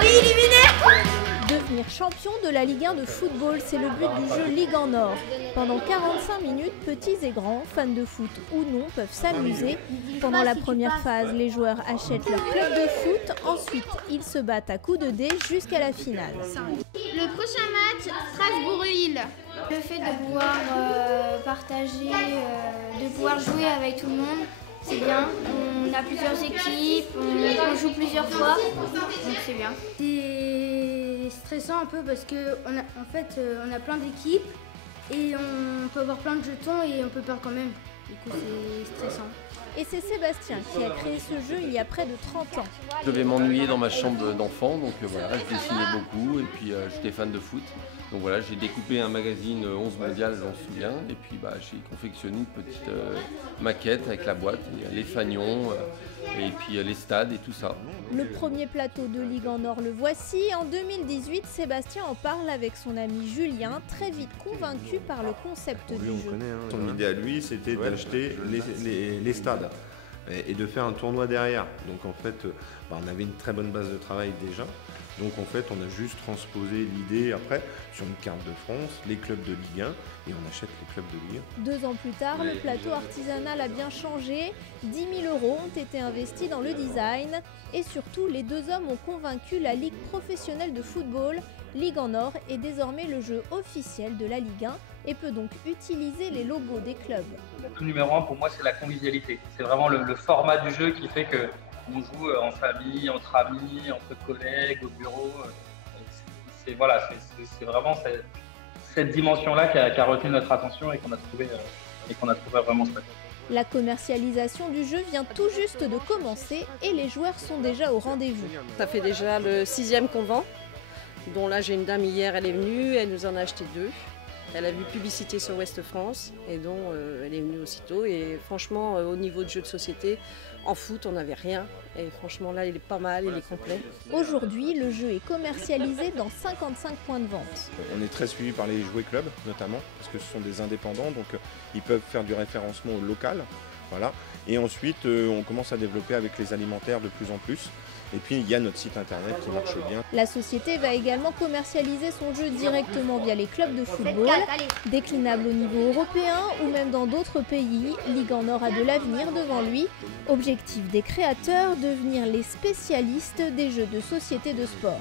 oui, éliminé. Devenir champion de la Ligue 1 de football, c'est le but du jeu Ligue en Or. Pendant 45 minutes, petits et grands, fans de foot ou non, peuvent s'amuser. Pendant la première phase, les joueurs achètent leur club de foot. Ensuite, ils se battent à coups de dés jusqu'à la finale. Le prochain match, Strasbourg-Lille. Le fait de pouvoir partager, de pouvoir jouer avec tout le monde, c'est bien. On a plusieurs équipes, on joue plusieurs fois, donc c'est bien. C'est stressant un peu parce qu'on a plein d'équipes et on peut avoir plein de jetons et on peut perdre quand même. Du coup, c'est stressant. Et c'est Sébastien qui a créé ce jeu il y a près de 30 ans. Je devais m'ennuyer dans ma chambre d'enfant, donc voilà, je dessinais beaucoup et puis j'étais fan de foot. Donc voilà, j'ai découpé un magazine 11 mondial, j'en me souviens, et puis j'ai confectionné une petite maquette avec la boîte, et les fanions, et puis les stades et tout ça. Le premier plateau de Ligue en Or, le voici. En 2018, Sébastien en parle avec son ami Julien, très vite convaincu par le concept du jeu. Son idée à lui, c'était d'acheter les stades et de faire un tournoi derrière. Donc en fait, on avait une très bonne base de travail déjà. Donc en fait, on a juste transposé l'idée après sur une carte de France, les clubs de Ligue 1, et on achète les clubs de Ligue 1. 2 ans plus tard, le plateau artisanal a bien changé. 10 000 € ont été investis dans le design. Et surtout, les deux hommes ont convaincu la Ligue professionnelle de football. Ligue en Or est désormais le jeu officiel de la Ligue 1 et peut donc utiliser les logos des clubs. Le numéro 1 pour moi, c'est la convivialité. C'est vraiment le format du jeu qui fait que on joue en famille, entre amis, entre collègues, au bureau. C'est vraiment cette dimension-là qui a retenu notre attention et qu'on a trouvé vraiment chouette. La commercialisation du jeu vient tout juste de commencer et les joueurs sont déjà au rendez-vous. Ça fait déjà le 6e qu'on vend, dont là j'ai une dame hier, elle est venue, elle nous en a acheté 2. Elle a vu publicité sur Ouest France et donc elle est venue aussitôt. Et franchement, au niveau de jeux de société, en foot, on n'avait rien. Et franchement, là, il est pas mal, il est complet. Aujourd'hui, le jeu est commercialisé dans 55 points de vente. On est très suivi par les jouets clubs, notamment, parce que ce sont des indépendants, donc ils peuvent faire du référencement local. Voilà. Et ensuite, on commence à développer avec les alimentaires de plus en plus. Et puis, il y a notre site internet qui marche bien. La société va également commercialiser son jeu directement via les clubs de football, déclinable au niveau européen ou même dans d'autres pays. Ligue en Or a de l'avenir devant lui. Objectif des créateurs, devenir les spécialistes des jeux de société de sport.